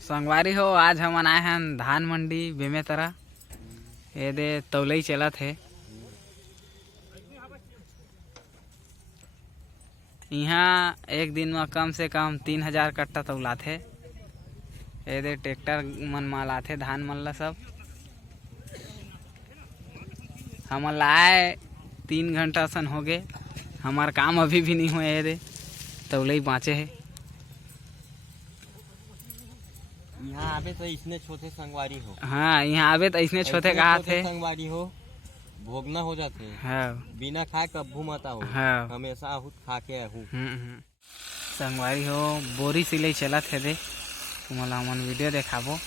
संगवारी हो, आज हमन आए हैं धान मंडी बेमेतरा। ये दे तौलई चलत है। यहाँ एक दिन में कम से कम 3000 कट्टा तौलाथे। ये दे टेक्टर मन माल आथे धान मन ला सब। हमन लाए 3 घंटा सन हो गए। हमार काम अभी भी नहीं हुए। ये दे तौलई बाँचे है। यहाँ आवे तो इसने छोटे संगवारी हो। हाँ, यहाँ आवे तो इसने छोटे कहा थे संगवारी हो, भोगना हो जाते। हाँ, बिना खाए कब्बू मता हो। हाँ। हमेशा आहुत खा के आहू। संगवारी हो, बोरी सिलाई चलत है दे। तुमला हमन वीडियो देखाबो।